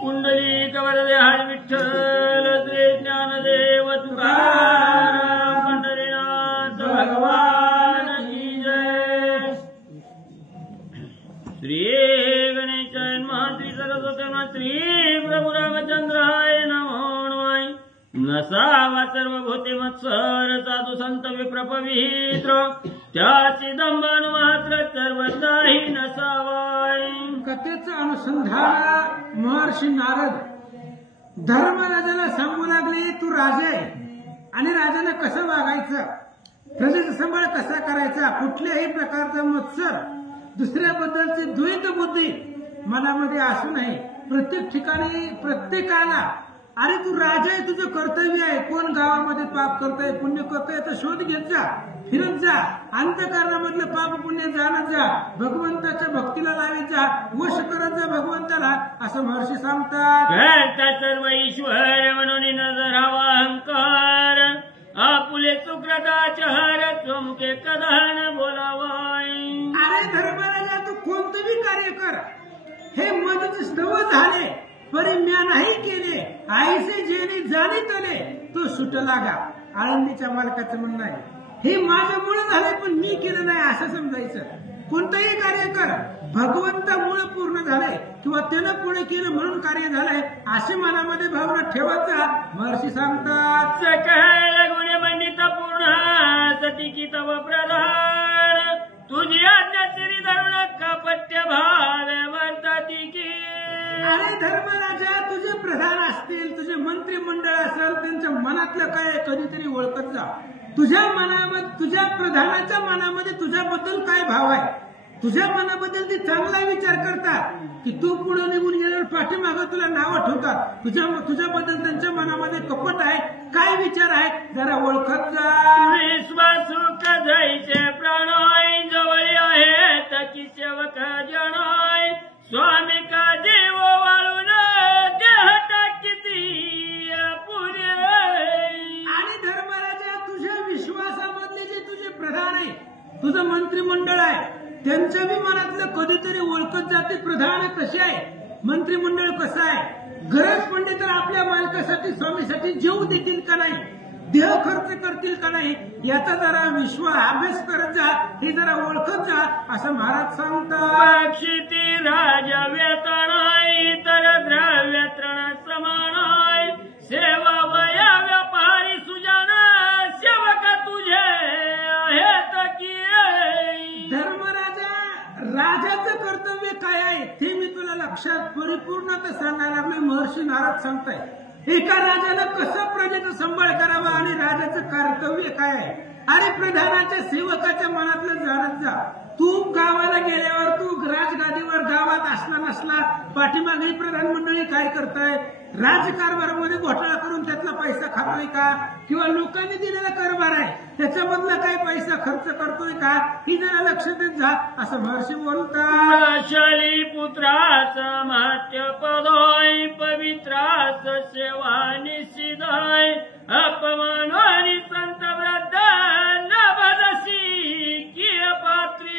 पुंडलिक वरदे हरी विठ्ठल श्री ज्ञानदेव तुकाराम पंढरीनाथ भगवान की जय। श्री गणेशाय नमः। श्री सरस्वती नमः। श्री प्रभु रामचंद्राय नमो नमः। नसावा सर्वभूते मत्सर साधु संत विप्रपवित्र त्याची दंबन मात्र सर्वताही नसावाय। कथेचं अनुसंधान महर्षी नारद धर्मराजाला सांगू लागले, तू राजा आहे आणि राजाने कसं वागायचं, प्रजेचा सांभाळ कसा करायचा, कुठल्याही प्रकारचा मत्सर दुसऱ्याबद्दलची द्वैत बुद्धी मनामध्ये असू नये। प्रत्येक ठिकाणी प्रत्येकाला अरे तू राजा आहे, तुझं कर्तव्य आहे, कोण गावामध्ये पाप करतोय पुण्य करतोय तर शोध घेत जा, फिरत जा, अंतःकरणामधलं पाप पुण्य जाणत जा, भगवंताच्या भक्तीला लावत जा, वश करत जा भगवंताला, असं महर्षी सांगतात। सर्व ईश्वर म्हणून न धरावा अहंकार, आपुले सुकृताचे हर तुमके कदा न बोलावाय। अरे धर्मराजा तू कोणतंही कार्य कर, हे मदत स्तव झाले परी म्या नाही केले, आईसे जेणे जाणे तले तो सुट लागा। आळंदीच्या मालकाचं म्हणणं आहे, हे माझ्यामुळे झालंय पण मी केलं नाही असं समजायचं। कोणतंही कार्य कर, भगवंतामुळे पूर्ण झालंय किंवा त्यानं पुढे केलं म्हणून कार्य झालंय अशी मनामध्ये भावना ठेवत जा। महर्षी सांगतात, सकळ गुणमंडित पूर्ण सती की तव प्रधान, तुझी आज्ञा श्री धरुण कपट्य भावे वर्तती की। अरे धर्मराजा तुझे प्रधान असतील, तुझे मंत्रिमंडळ असेल, त्यांच्या मनातलं काय कधीतरी ओळखत जा। तुझ्या मनामध्ये, तुझ्या प्रधानाच्या मनामध्ये तुझ्याबद्दल काय भाव आहे, तुझ्या मनाबद्दल ते चांगला विचार करतात की तू पुढे निघून गेल्यावर पाठीमागं तुला नावं ठेवतात, तुझ्याबद्दल त्यांच्या मनामध्ये कपट आहे, काय विचार आहे जरा ओळखत जा। विश्वासू कधैचे प्राणाय जवळ आहे तकी सेवक जनाय, स्वामी का जीव वाळून देह टाकीती पुरे। आणि धर्मराजा तुझ्या विश्वासामधले जे तुझे प्रधान आहे, तुझं मंत्रिमंडळ आहे, त्यांच्या बी मनातलं कधीतरी ओळखत जाते प्रधान कसे आहे, मंत्रिमंडळ कसं आहे, गरज पडली तर आपल्या मालकासाठी स्वामीसाठी जीव देतील का नाही, देह खर्च करतील का नाही, याचा जरा अभ्यास करत जा, हे जरा ओळखत जा असं महाराज सांगतात। क्षिती राजा वेतनाय तर द्रव्य तृण समानाय, सेवा वया व्यापारी सुजान सेवक तुझे आहेत की। धर्मराजा राजाचं कर्तव्य काय आहे ते मी तुला लक्षात परिपूर्णता सांगायला लागलोय। महर्षी नारद सांगताय, एका राजाला कसं प्रजेचा सांभाळ करावा आणि राजाचं कर्तव्य काय आहे। अरे प्रधानाच्या सेवकाच्या मनातलं जाणत जा। तू गावाला गेल्यावर तू राजगादीवर गावात असला नसला पाठीमागे प्रधान मंडळी काय करताय, राजकारभारामध्ये घोटाळा करून त्यातला पैसा खातोय का, किंवा लोकांनी दिलेला कारभार आहे त्याच्यामधला काय पैसा खर्च करतोय का, ही जरा लक्ष देत जा असं महर्षी बोलतात। शली पुत्राचा मात्य पदोय, पवित्राच सेवा निशिदाय, अपमान आणि संत वृद्ध नभदसी की पात्री।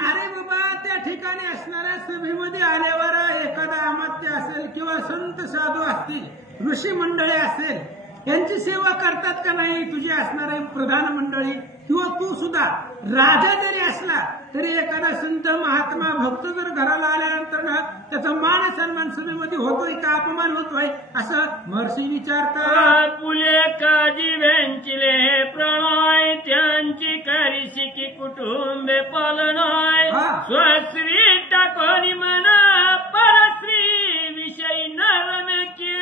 अरे बाबा त्या ठिकाणी असणाऱ्या सभेमध्ये आल्यावर एखादा अमात्य असेल किंवा संत साधू असतील, ऋषी मंडळी असेल, यांची सेवा करतात का नाही तुझी असणारे प्रधान मंडळी, किंवा तू सुद्धा राजा जरी असला तरी एखादा संत महात्मा भक्त जर घराला आल्यानंतर ना त्याचा मान सन्मान सभेमध्ये होतोय का, अपमान होतोय असं महर्षी विचारतात। पुले काजी वेंचिले प्रणय, त्यांची करीशी की कुटुंबे पालनाय, स्वश्री टाकोनी मना परश्री विषयी नरमे की।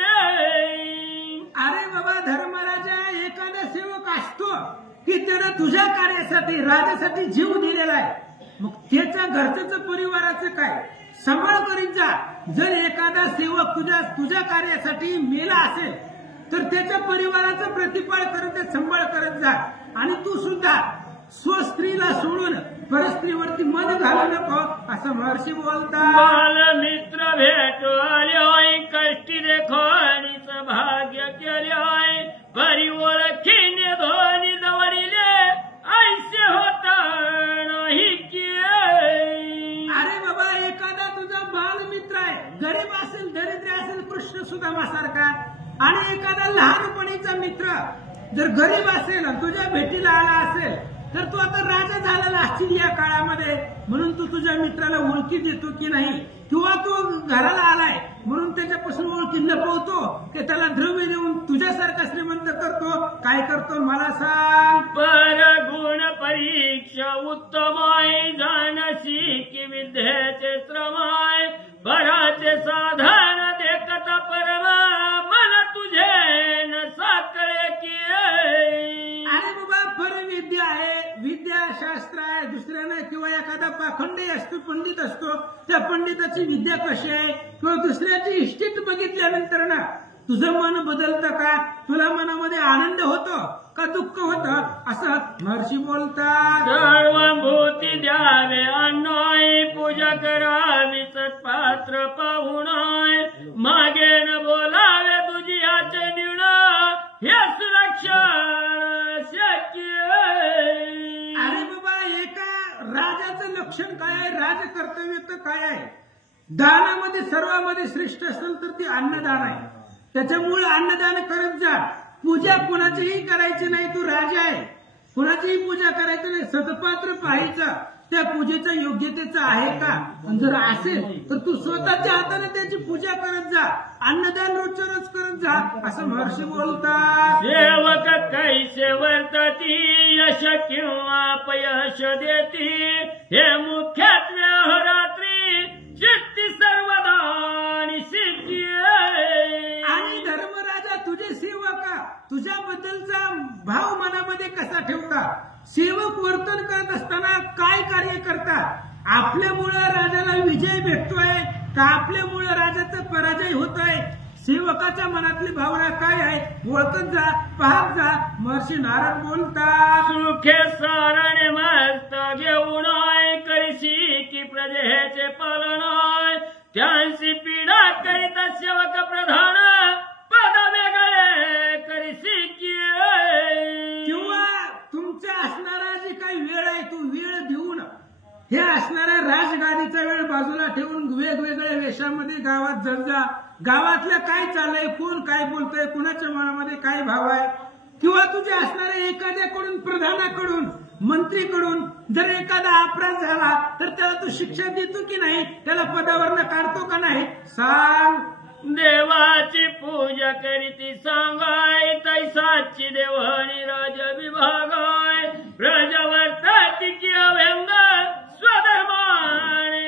अरे बाबा धर्मराजा एखादा सेवक असतो की त्यानं तुझ्या कार्यासाठी राजासाठी जीव दिलेला आहे, मग त्याच्या घरच्याचं परिवाराचं काय सांभाळ करीत जा। जर एखादा सेवक तुझ्या कार्यासाठी मेला असेल तर त्याच्या परिवाराचं प्रतिपाळ करत सांभाळ करत जा। आणि तू सुद्धा स्वस्त्रीला सोडून परस्त्रीवरती मन घालू नको असं महर्षी बोलतात। बाल मित्र भेटो आले कष्टी देखोनीचं भाग्य केले, परी ओळखीने धोनी दवडिले ऐसे होता नाही की। अरे बाबा एखादा तुझा बाल मित्र आहे, गरीब असेल दरिद्र असेल कृष्ण सुदामासारखा आणि एखादा लहानपणीचा मित्र जर गरीब असेल आणि तुझ्या भेटीला आला असेल तर तू आता राजा झालेला असशील या काळामध्ये म्हणून तू तुझ्या मित्राला ओळखी देतो की नाही किंवा तू घराला आलाय म्हणून त्याच्यापासून ओळखी लपवतो की त्याला द्रव्य देऊन तुझ्यासारखा श्रीमंत करतो काय करतो मला सांग पर गुण परीक्षा उत्तमाय जानशी की विद्येचे श्रमाय पराचे साधन देखता परमा मन तुझे न साकळे की अरे बाबा परविद्या आहे विद्या शास्त्र आहे दुसऱ्याने किंवा एखादा पाखंडी असतो पंडित असतो त्या पंडिताची विद्या कशी आहे किंवा दुसऱ्याची इष्टिट बघितल्यानंतर ना तुझं मन बदलतं का तुला मनामध्ये आनंद होतो का दुःख होतं असं महर्षी बोलतात सर्वभूती द्यावे अन्नाय पूजा करावी सत्पात्र पाहुणाय मागे न बोलावे तुझी आचे निवड हे सुरक्षण शक्य अरे बाबा एका राजाचं लक्षण काय आहे राजकर्तव्य तर काय आहे दानामध्ये सर्वांमध्ये श्रेष्ठ असेल तर ती अन्नदान आहे त्याच्यामुळे अन्नदान करत जा पूजा कुणाचीही करायची नाही तू राजा आहे कुणाचीही पूजा करायची नाही सतपात्र पाहायचं त्या पूजेच्या योग्यतेचं आहे का जर असेल तर तू स्वतःच्या हाताने त्याची पूजा करत जा अन्नदान रोजच्या रोज करत जा असं महर्षी बोलतात सेवक कैसे वर्तती यश किंवा अपयश देती हे मुख्यत्वे अहोरात्री चित्ती सर्वदानी सिद्धी आणि धर्मराजा तुझे सेवक तुझ्याबद्दलचा भाव मनामध्ये कसा ठेवतात सेवक वर्तन करत असताना काय कार्य करतात आपल्यामुळे राजाला विजय भेटतोय का आपल्यामुळे राजाचा पराजय होतोय सेवकाच्या मनातली भावना काय आहे ओळखत जा पाहत जा महर्षी नारद बोलतात सुखे सारणे मस्त घेऊन करशी की प्रजेचे पालनाय त्यांची पीडा करीत सेवक प्रधान पद वेगळे करशी की किंवा तुमच्या असणारा जी काही वेळ आहे तो वेळ देऊन हे असणाऱ्या राजगादीचा वेळ बाजूला ठेवून वेगवेगळ्या वेशामध्ये गावात जा गावातलं काय चाललंय कोण काय बोलतोय कुणाच्या मनामध्ये काय भाव आहे किंवा तुझे असणाऱ्या एखाद्याकडून प्रधानाकडून मंत्रीकडून जर एखादा अपराध झाला तर त्याला तू शिक्षा देतो की नाही त्याला पदावरनं काढतो का नाही सांग देवाची पूजा करीती सांगाय तैसाची देवानी राज विभागाय प्रजावर्ताची की अभंग स्वधर्माने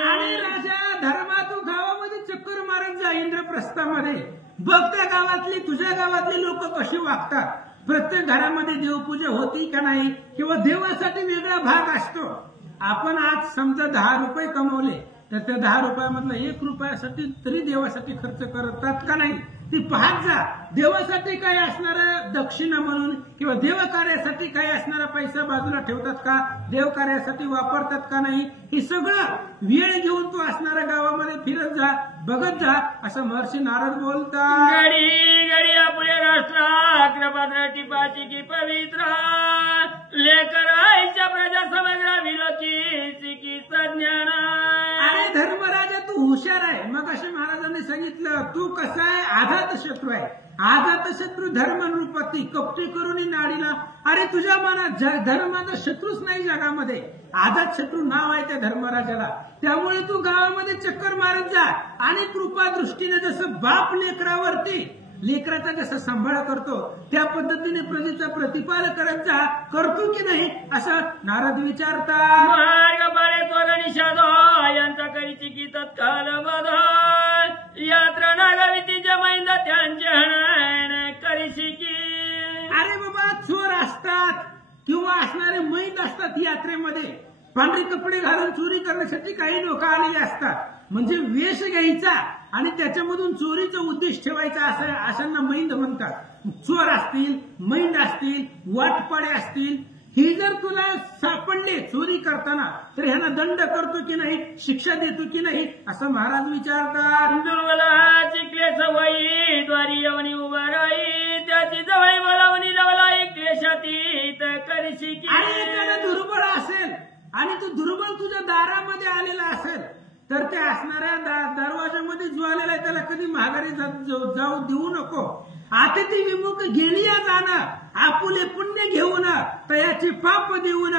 आणि राजा धर्मा तू गावामध्ये चक्कर मारत जा इंद्रप्रस्थामध्ये बघ त्या गावातली तुझ्या गावातली लोक कशी वागतात प्रत्येक घरामध्ये देवपूजा होती का नाही किंवा देवासाठी वेगळा भाग असतो आपण आज समजा 10 रुपये कमवले तर त्या 10 रुपयामधला 1 रुपयासाठी तरी देवासाठी खर्च करतात का नाही ती पाहत जा देवासाठी काय असणारा दक्षिणा म्हणून किंवा देवकार्यासाठी काय असणारा पैसा बाजूला ठेवतात का देवकार्यासाठी वापरतात का नाही हे सगळं वेळ घेऊन तू असणाऱ्या गावामध्ये फिरत जा बघत जा असं महर्षी नारद बोलतात गडी गडी आपले राष्ट्र कृपात्र टिपाची की पवित्र लेकर आईच्या प्रजा समग्र विरोची की सज्ञान अरे धर्मराजा तू हुशार आहे मग असे महाराजांनी सांगितलं तू कसा आहे आघात शत्रू आहे आघात शत्रू धर्म नृपती कपटी करून नाडीला अरे तुझ्या मनात धर्माचा शत्रूच नाही जगामध्ये आघात शत्रू नाव आहे त्या धर्मराजाला त्यामुळे तू गावामध्ये चक्कर मारत जा आणि कृपा दृष्टीने जसं बाप लेकरावरती लेकराचा जसा सांभाळ करतो त्या पद्धतीने प्रजेचा प्रतिपाल करत जा करतो की नाही असं नारद विचारतात मार्ग बळे तोर निषाद यांचा करीची की तत्काल बध यात्रा नागवितीच्या मैंद त्यांचे हनन करीशी की अरे बाबा चोर असतात किंवा असणारे मैंद असतात यात्रेमध्ये पांढरे कपडे घालून चोरी करण्यासाठी काही लोक आलेले असतात म्हणजे वेश घ्यायचा आणि त्याच्यामधून चोरीचा उद्देश ठेवायचा असं अशांना मैंद म्हणतात चोर असतील मैंद असतील वाटपाडे असतील ही जर तुला सापडले चोरी करताना तर ह्यांना दंड करतो की नाही शिक्षा देतो की नाही असं महाराज विचारतात दुर्बलाची क्लेश वही द्वारी यवनी उभा राही त्याची जवळ बोलावणी लावलाई क्लेशातीत करशी की आणि एखादा दुर्बळ असेल आणि तो दुर्बल तुझ्या दारामध्ये आलेला असेल तर त्या असणाऱ्या दरवाजामध्ये जो आलेला आहे त्याला कधी माघारी जाऊ देऊ नको. अतिथी विमुख गेलिया जाणं, आपुले पुण्य घेऊन तयाची पाप देऊन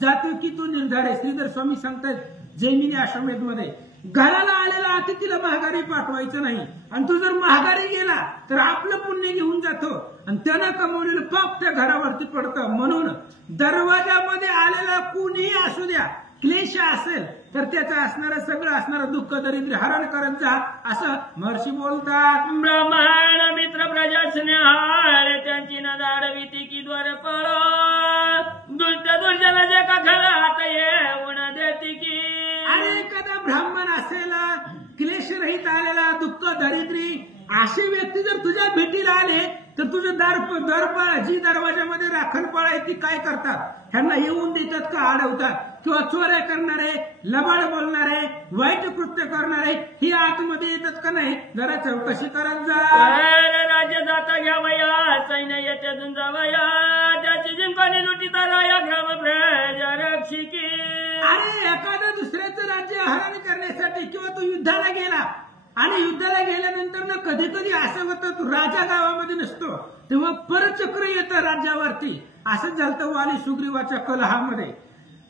जातो की तू निर्धारे. श्रीधर स्वामी सांगतात जैमिनी आश्रमेत मध्ये, घराला आलेला अतिथीला माघारी पाठवायचं नाही. आणि तू जर माघारी गेला तर आपलं पुण्य घेऊन जातो आणि त्यानं कमवलेलं पाप त्या घरावरती पडतं. म्हणून दरवाजामध्ये आलेला कुणीही असू द्या, क्लेश असेल तर त्याचं असणारं सगळं असणारं दुःख दरिद्र हरण करत जा, असं महर्षी बोलतात. ब्रह्मांड मित्र प्रजासने त्यांची नदाड भीती की द्वार पळ, दुष्ट दुर्जनाचे का घरात येऊन देती की. आणि एखादा ब्राह्मण असेल, क्लेश रहित आलेला, दुःख दरिद्री असे व्यक्ती जर तुझ्या भेटीला आले तर तुझं दरपाळ जी दरवाजामध्ये राखणपाळ आहे ती काय करतात, ह्यांना येऊन देतात का अडवतात, किंवा चोऱ्या करणारे, लबाड बोलणारे, वाईट कृत्य करणारे ही आतमध्ये येतात का नाही, जरा चौकशी करत जा. राज्य जाता घ्यावया, सैन्य येत्यातून जावया, त्याची जिंकणी लुटीता राया ग्राम प्रजा रक्षिकी. आणि एखादा दुसऱ्याचं राज्य हरण करण्यासाठी किंवा तो युद्धाला गेला आणि युद्धाला गेल्यानंतर ना कधी कधी असं होतं तू राजा गावामध्ये नसतो तेव्हा परचक्र येतं राज्यावरती. असंच झालं वाली सुग्रीवाच्या कलहामध्ये.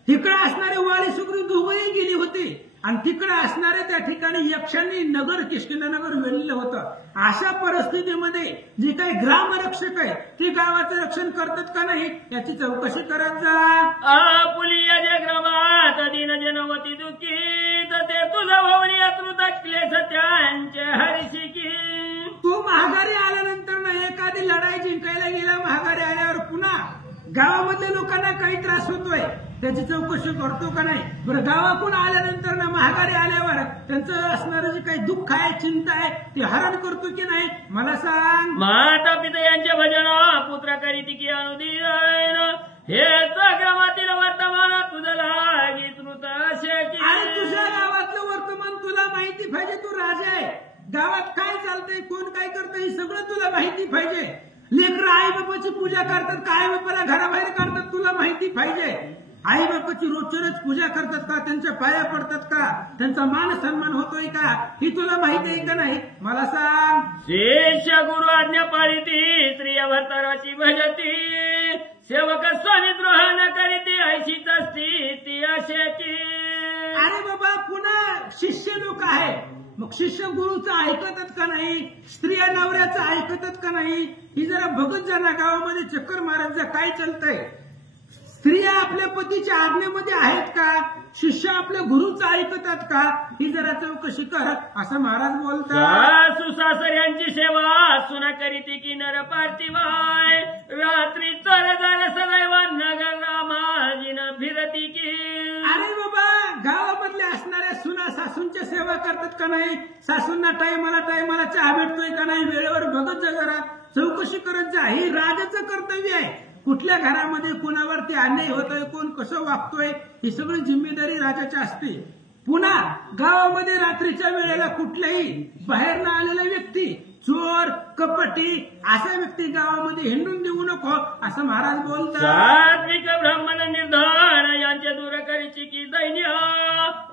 तिकडे असणारे वाली सुग्रीव दोघंही गेली होती आणि तिकडे असणारे त्या ठिकाणी यक्षांनी नगर किष्किंधानगर वेढलेलं होतं. अशा परिस्थितीमध्ये जे काही ग्रामरक्षक आहे ते गावाचं रक्षण करतात का नाही याची चौकशी करत जा. आपुलिया जे ग्रामात दिन जनवती दुःखी, ते तुझा भवनी अतृता क्लेश त्यांचे हरिशिकी. तू महागारी आल्यानंतर ना एखादी लढाई जिंकायला गेला, महागारी आल्यावर पुन्हा गावामधल्या लोकांना काही त्रास होतोय त्याची चौकशी करतो का नाही. बरं, गावाकडून आल्यानंतर ना महागारी आल्यावर त्यांचं असणारं जे काही दुःख आहे, चिंता आहे ते हरण करतो की नाही मला सांग. माता पिता यांचे भजन पुत्र करीती की अनुदीन, हे ग्रामातील वर्तमान तुझं लागी तृत असे की. आणि तुझ्या गावातलं वर्तमान तुला माहिती पाहिजे. तू राजा आहे, गावात काय चालतंय, कोण काय करतंय हे सगळं तुला माहिती पाहिजे. लेकरं आई बापाची पूजा करतात का, आई बापाला घराबाहेर काढतात तुला माहिती पाहिजे. आई बापाची रोजच पूजा करतात का, त्यांच्या पाया पडतात का, त्यांचा मान सन्मान होतोय का ही तुला माहिती आहे का नाही मला सांग. शिष्य गुरु आज्ञा पाळिती, स्त्रिया भरताराची भजती, सेवक स्वामी द्रोह न करीती, ऐशीच स्थिती असे की. अरे बाबा, पुन्हा शिष्य लोक आहे, मग शिष्य गुरुचं ऐकतात का नाही, स्त्रिया नवऱ्याचं ऐकतात का नाही ही जरा बघत जा ना. गावामध्ये चक्कर मारत जा, काय चालतंय. स्त्रिया आपल्या पतीच्या आज्ञेमध्ये आहेत का, शिष्य आपल्या गुरुचं ऐकतात का ही जरा चौकशी कर, असं महाराज बोलतात. सुसासऱ्यांची सेवा सुना करीती की नर पार्थिवाय, रात्री चर झालं सदैव नगर रामाजीन फिरती की. अरे बाबा, गावामधल्या असणाऱ्या सुना सासूंच्या सेवा करतात का नाही, सासूंना टायमाला चहा भेटतोय का नाही वेळेवर बघत जा, जरा चौकशी करत जा. ही राजाचं कर्तव्य आहे. कुठल्या घरामध्ये कोणावरती अन्याय होतोय, कोण कसं वागतोय ही सगळी जिम्मेदारी राजाची असते. पुन्हा गावामध्ये रात्रीच्या वेळेला कुठल्याही बाहेरनं आलेला व्यक्ती, चोर, कपटी असा व्यक्ती गावामध्ये हिंडून देऊ नको, असं महाराज बोलतात. सात्विक ब्राह्मण निर्धार यांचे दूर करीची की दैन्य,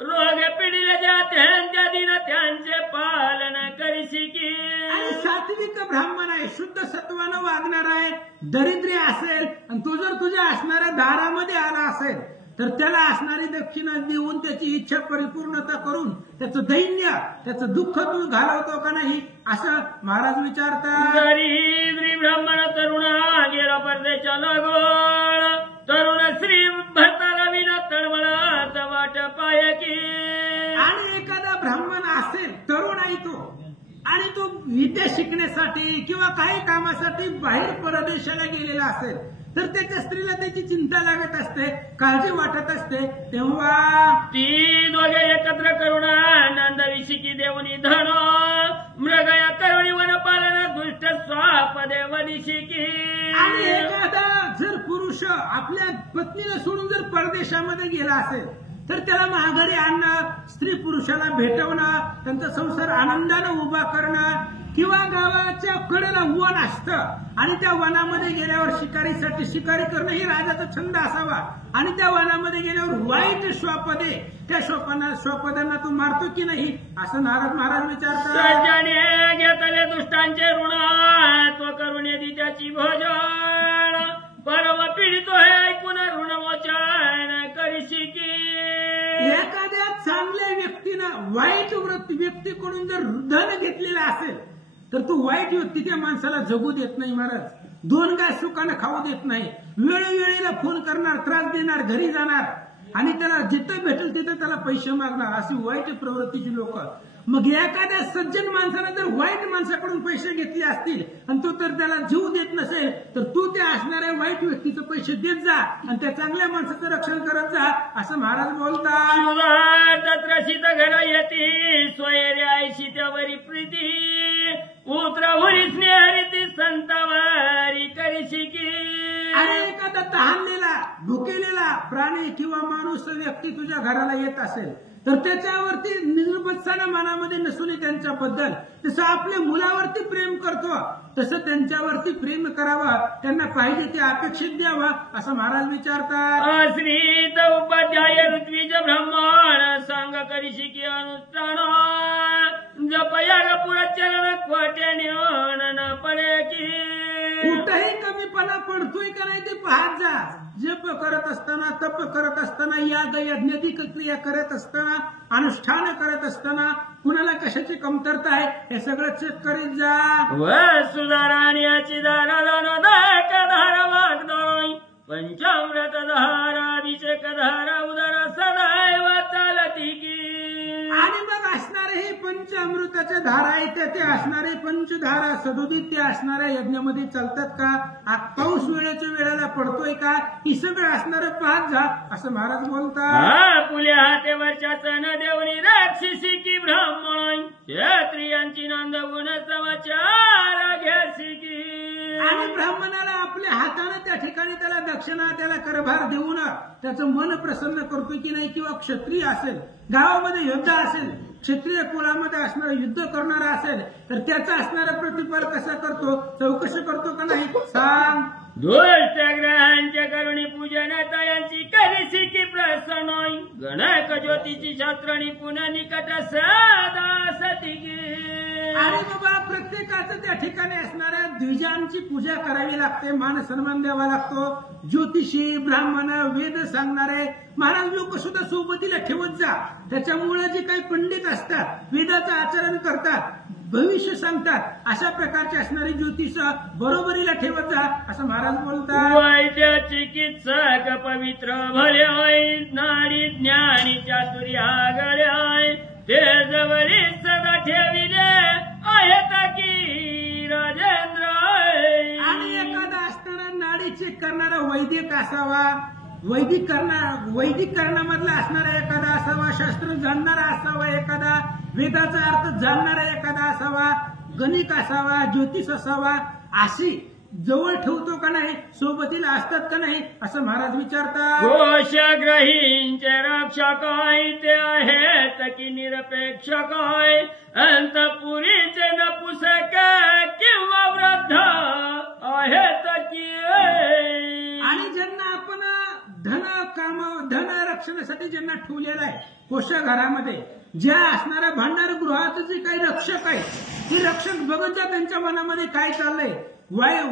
रोग पिढीला त्यांच्या दिन त्यांचे पालन करीशी की. आणि सात्विक ब्राह्मण आहे, शुद्ध सत्वानं वागणार आहे. दरिद्री असेल आणि तो जर तुझ्या असणाऱ्या दारामध्ये आला असेल तर त्याला असणारी दक्षिणा देऊन त्याची इच्छा परिपूर्णता करून त्याचं दैन्य, त्याचं दुःख तू घालवतो का नाही असं महाराज विचारतात. दरिद्री ब्राह्मण तरुण गेला परदेशा लागोळ, तरुण श्री भरताला विना तळमळात वाट पाय की. आणि एखादा ब्राह्मण असेल, तरुण आहे तो, आणि तो विद्या शिकण्यासाठी किंवा काही कामासाठी बाहेर परदेशाला गेलेला असेल तर त्याच्या स्त्रीला त्याची चिंता लागत असते, काळजी वाटत असते. तेव्हा ती दोघे एकत्र करून नंद विशिकी देवनी धन, मृगया करुणी वन पालन दुष्ट स्वाप देवनिशिकी. आणि एखादा जर पुरुष आपल्या पत्नीला सोडून जर परदेशामध्ये गेला असेल तर त्याला माघारी आणणं, स्त्री पुरुषाला भेटवणं, त्यांचा संसार आनंदानं उभा करणं, किंवा गावाच्या कडेला वन असतं आणि त्या वनामध्ये गेल्यावर शिकारीसाठी शिकारी करणं ही राजाचा छंद असावा आणि त्या वनामध्ये गेल्यावर वाईट श्वापदे, त्या श्वापदांना तू मारतो की नाही असं नारद महाराज विचारतात. सज्जने घेतले दुष्टांचे ऋण, तो करून येदी त्याची भोजन, परम पीडितो हे ऐकून ऋणमोचन करीशी की. एखाद्या चांगल्या व्यक्तीनं वाईट व्यक्तीकडून जर धन घेतलेलं असेल तर तो वाईट व्यक्ती त्या माणसाला जगू देत नाही महाराज. दोन गाय सुखानं खाऊ देत नाही, वेळोवेळीला फोन करणार, त्रास देणार, घरी जाणार आणि त्याला जिथं भेटेल तिथं त्याला पैसे मागणार, अशी वाईट प्रवृत्तीची लोक. मग एखाद्या सज्जन माणसाने जर वाईट माणसाकडून पैसे घेतले असतील आणि तो तर त्याला जीव देत नसेल तर तू त्या असणाऱ्या वाईट व्यक्तीचे पैसे देत जा आणि त्या चांगल्या माणसाचं रक्षण करत जा असं महाराज बोलतात. तत्रसित घर येती स्वयरे आयशी त्यावरी प्रीती, पुत्र हुरी स्नेहरीती संतावारी करीशी की. आणि एखादा तहानलेला भुकेलेला प्राणी किंवा माणूस व्यक्ती तुझ्या घराला येत असेल तर त्याच्यावरती निर्बत्सानं मनामध्ये नसून त्यांच्याबद्दल जसं आपल्या मुलावरती प्रेम करतो तसं त्यांच्यावरती प्रेम करावं, त्यांना पाहिजे ते अपेक्षित द्यावं असं महाराज विचारतात. आश्रित उपाध्याय ऋत्विज ब्रह्मण सांग करीशी की अनुष्ठान, जपया पुरचरण खोटे न पडे की. कुठेही कमीपणा पडतोय का नाही ते पाहत जा. जप करत असताना, तप करत असताना, याग यज्ञाधिक क्रिया करत असताना, अनुष्ठान करत असताना कुणाला कशाची कमतरता आहे हे सगळं चेक करीत जा. सुधाराणी याची धारा वागदाय, पंचामृत धारा अभिषेक धारा उदर सदैव चालती की. आणि मग असणारे हे पंचामृताच्या धारा येते, ते असणारे पंचधारा सदोदित ते असणाऱ्या यज्ञामध्ये चालतात का, पाऊस वेळेच्या वेळेला पडतोय का, ही सगळं असणारं पाहत जा असं महाराज बोलतात. पुले हातेवरच्या चण देवनी राक्षसी की ब्राह्मण, क्षत्रियांची नंद गुण समाचार घ्यासी की. आणि ब्राह्मणाला आपल्या हाताने त्या ठिकाणी त्याला दक्षिणा, त्याला करभार देऊन त्याचं मन प्रसन्न करतो की नाही, किंवा क्षत्रिय असेल, गावामध्ये युद्ध असेल, क्षत्रिय कुळामध्ये असणारं युद्ध करणारा असेल तर त्याचा असणारा प्रतिफल कसा करतो, चौकशी करतो का नाही सांग. दुष्ट ग्रहांच्या करुणी पूजन तयांची करीसी की प्रसन्न, गणक ज्योतीची शास्त्रणी पुन्हा निकट सदा सती की. आणि बाबा प्रत्येकाचं त्या ठिकाणी असणाऱ्या द्विजांची पूजा करावी लागते, मान सन्मान द्यावा लागतो. ज्योतिषी, ब्राह्मण, वेद सांगणारे महाराज लोक सुद्धा सोबतीला ठेवत जा. त्याच्यामुळे जे काही पंडित असतात, वेदाचं आचरण करतात, भविष्य सांगतात, अशा प्रकारचे असणारे ज्योतिष बरोबरीला ठेवत जा असं महाराज बोलतात. वैद्य चिकित्सक पवित्र भले आहे, नाडी ज्ञानी चातुर्य आगळे आहे, ते जवळी सदा ठेविले आहेत की राजेंद्र. आणि एखादा असणारा नाडी चेक करणारा वैदिक असावा, वैदिक करण्यामधला असणारा एखादा असावा, शास्त्र जाणणारा असावा, एखादा वेदाचा अर्थ जाणणारा एखादा असावा, गणिक असावा, ज्योतिष असावा, अशी जवळ ठेवतो का नाही, सोबतीला असतात का नाही असं महाराज विचारतात. घोषग्रहींचे रक्षकाय ते आहेत की निरपेक्ष काय, अंतपुरीचे नपुसक किंवा वृद्ध आहेत की. आणि ज्यांना आपण धन रक्षणासाठी ज्यांना ठेवलेलं आहे कोषाघरामध्ये, ज्या असणाऱ्या भांडार गृहाचं जे काही रक्षक आहे ते रक्षक बघत जा त्यांच्या मनामध्ये काय चाललंय,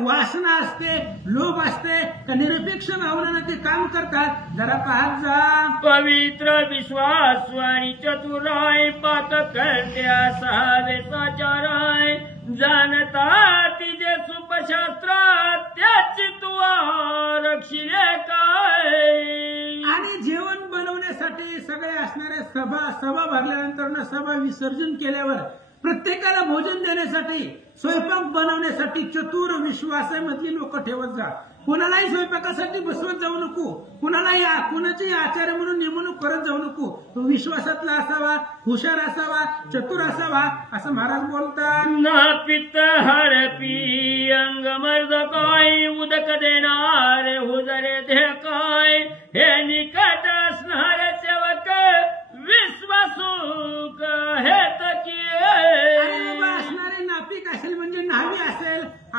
वासना असते, लोभ असते का निरपेक्ष भावनेनं ते काम करतात जरा पाहत जा. पवित्र विश्वास आणि चतुराय, पाक करते असावे साचाराय, जाणता तिजे सुपशास्त्र त्याची तू रक्षिले काय. आणि जेवण बनवण्यासाठी सगळे असणारे सभा भरल्यानंतर सभा विसर्जन केल्यावर प्रत्येकाला भोजन देण्यासाठी, स्वयंपाक बनवण्यासाठी चतुर विश्वासामधली लोक ठेवत जा. कोणालाही स्वयंपाकासाठी बसवत जाऊ नको, कोणाची आचार्य म्हणून नेमणूक करत जाऊ नको. तो विश्वासातला असावा, हुशार असावा, चतुर असावा असं महाराज बोलतात. ना पित्त हडपी अंग मर्द काय, उदक देणारे हुजरे दे काय, हे निकट असणारे सेवक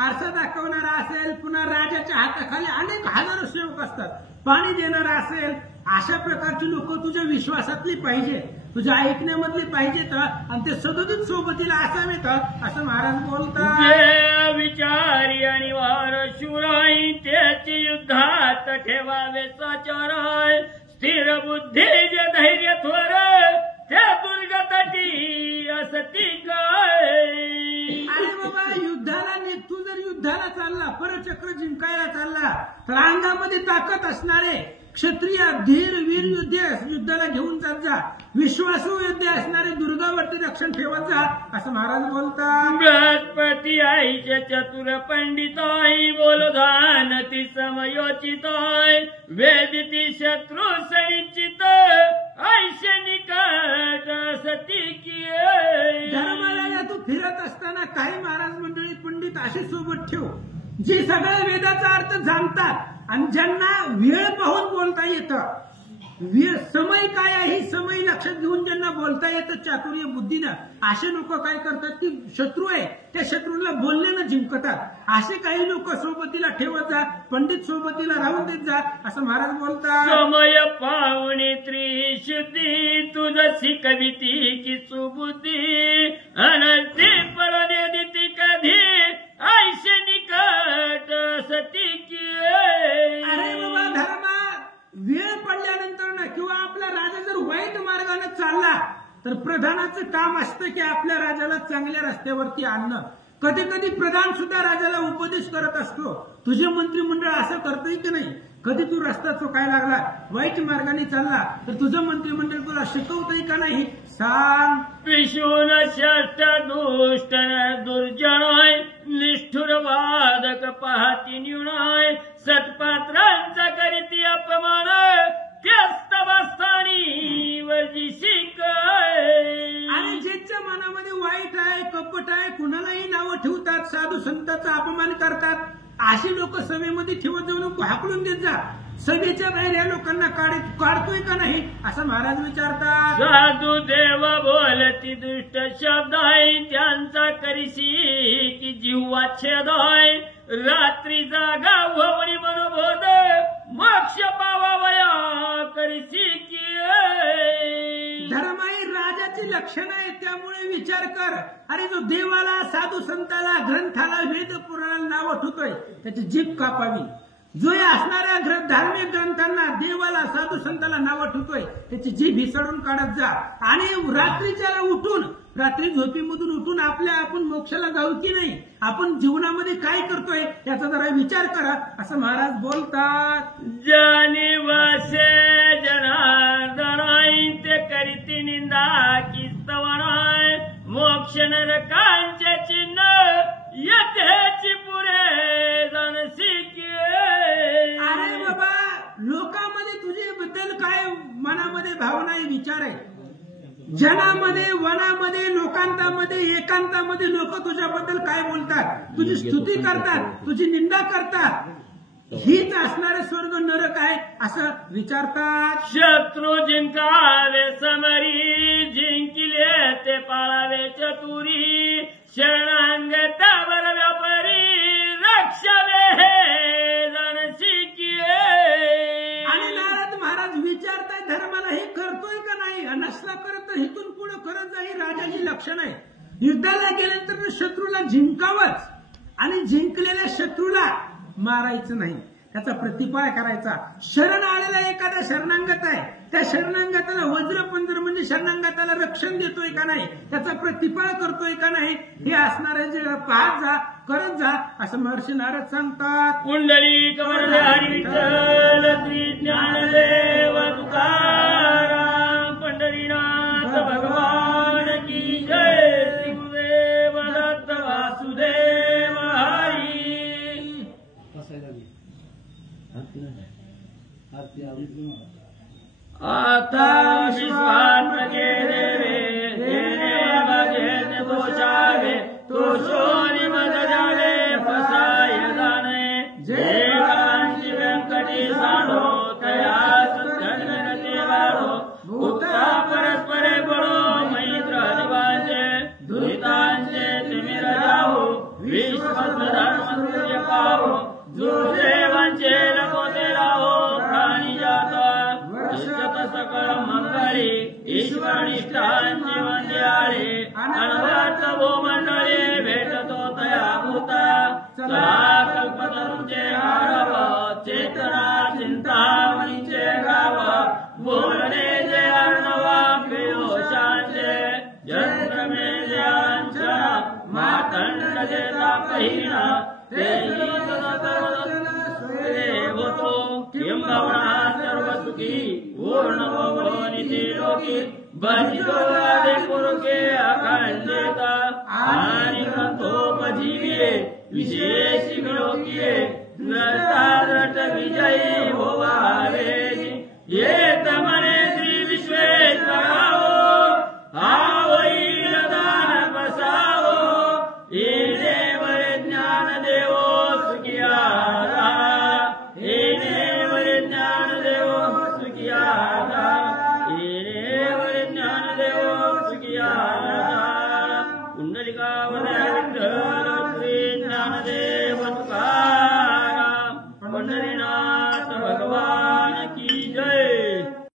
आरसा दाखवणारा असेल, पुन्हा राजाच्या हाताखाली अनेक हजारो सेवक असतात, पाणी देणारा असेल, अशा प्रकारची लोक तुझ्या विश्वासातली पाहिजे, तुझ्या ऐकण्यामधली पाहिजेत आणि ते सदोदित सोबतीला असावेत असं महाराज बोलतात. विचारी आणि वार शुराई त्याची युद्धात ठेवावे साचाराय, स्थिर बुद्धी जे धैर्य थोर त्या दुर्गतटी असती काय. अरे बाबा, युद्धाला तू जर युद्धाला चालला, परचक्र जिंकायला चालला, तर अंगामध्ये ताकद असणारे क्षत्रिय धीर वीर युद्धाला घेऊन जात जा, विश्वासू योद्धे असणारे दुर्गावरती रक्षण ठेवत जा असं महाराज बोलतात. बृहस्पती आईचे चतुर पंडिताई बोलधान ती समयोचिताय, वेदिती शत्रू सनिचित ऐशे निकट सती किये. धर्माला तू फिरत असताना काही महाराज मंडळी पंडित असे सोबत ठेव जे सगळ्या वेदाचा अर्थ जाणतात आणि ज्यांना वेळ पाहून बोलता येतं, समय काय आहे ही समय लक्षात घेऊन ज्यांना बोलता येतं चातुर्य बुद्धीनं, असे लोक काय करतात की शत्रू आहे त्या शत्रूला बोलल्यानं जिंकतात. असे काही लोक सोबतीला ठेवत जा, पंडित सोबतीला राहून देत जा असं महाराज बोलतात. समय पावणी त्रिशुद्धी तुझी कविती की सुबुद्धी अनंती परने दिती कधी ऐशे निकट सती किये. अरे बाबा, धर्मा वेळ पडल्यानंतर ना किंवा आपला राजा जर वाईट मार्गाने चालला तर प्रधानाचं काम असतं की आपल्या राजाला चांगल्या रस्त्यावरती आणणं. कधी कधी प्रधान सुद्धा राजाला उपदेश करत असतो, तुझे मंत्रिमंडळ असं करतंय की नाही. कधी तू रस्ता चुकायला लागला, वाईट मार्गाने चालला तर तुझं मंत्रिमंडळ तुला शिकवतंय का नाही सांग. पिशून शष्ट दुष्ट दुर्जनाय निष्ठुर वादक पाहती न्यूनाय, सत्पात्रांचा करीती अपमान त्यस्तवस्थानी वर्जिशी काय. आणि ज्यांच्या मनामध्ये वाईट आहे, कपट आहे, कुणालाही नावं ठेवतात, साधू संतांचा अपमान करतात, अशी लोक सभेमध्ये ठेवत जाऊ नको, हाकलून देत जा. सभेच्या बाहेर या लोकांना काढतोय का नाही असं महाराज विचारतात. साधू देव बोलती दुष्ट शब्द आहे, त्यांचा करीशी की जीवा छेद आहे, रात्री जागा होवणी मनोबोध मोक्ष पावावया करीशी की. धर्माई राजाची लक्षणं आहे, त्यामुळे विचार कर. अरे जो देवाला, साधू संताला, ग्रंथाला, वेद पुराणाला नाव ठेवतोय त्याची जीभ कापावी. जो या असणाऱ्या धार्मिक ग्रंथांना, देवाला, साधू संताला नाव ठेवतोय त्याची जीभ हिसडून काढत जा. आणि रात्रीच्याला उठून, रात्री झोपीमधून उठून आपण मोक्षाला जाऊ की नाही, आपण जीवनामध्ये काय करतोय याचा जरा विचार करा असं महाराज बोलतात. जानी वासे जनार्दनाय ते करीती निंदा की स्तवनाय, मोक्ष नरकांचे चिन्ह यथेची पुरे जानसी की. अरे बाबा, लोकांमध्ये तुझे बद्दल काय मनामध्ये भावना आहे, विचार आहे. जनामध्ये, वनामध्ये, लोकांतामध्ये, एकांतामध्ये लोक तुझ्याबद्दल काय बोलतात, तुझी स्तुती करतात, तुझी निंदा करतात. हीच असणारे स्वर्ग नरक आहे असं विचारतात. शत्रू जिंकावे समरी, जिंकिले ते पाळावे चतुरी, शरणांग त्यावर व्यापारी रक्षावे हे जानसी की. आणि नारद महाराज विचारताय धर्माला हे करतोय का नाही, नसला करत इथून पुढे करत जा. ही राजाची लक्षण आहे. युद्धाला गेल्यानंतर शत्रूला जिंकावंच आणि जिंकलेल्या शत्रूला मारायचं नाही, त्याचा प्रतिपाळ करायचा. शरण आलेला एखादा शरणांगत आहे, त्या शरणांगताला वज्रपंजर म्हणजे शरणांगताला रक्षण देतोय का नाही, त्याचा प्रतिपाळ करतोय का नाही, हे असणारे जे पाहत जा, करत जा असं महर्षी नारद सांगतात. कुंडली कमल हरी विठ्ठल श्री ज्ञानदेव तुकाराम पंढरीनाथ भगवान की जय. गुरुदेव दत्त वासुदेव हरी. आता विश्वात गेले बघे दोषावे, तो शोनी मद जाणे फसाय जाणे, जे कांची व्यंकटी साडो तयास धनते वाढो, भूता परस्परे बळो मैत्र अधिवाचे, दुरितांचे तिमिर जाओ, विश्व धर्म देता पहिना होतो किंबहुना सर्व सुखी पूर्ण भवनिती लोकी बंदितो आदे पुरुके अखंडिता आणि ग्रंथोपजीविये विशेष लोकीये नृतारट विजयी होवावे ये तमने श्री विश्वेश्वरावो आवईल दान बसावो ये देवर ज्ञान देवो सुखियारा ये देवर ज्ञान देवो सुखियारा ये देवर ज्ञान देवो सुखियारा कुंडलिकावर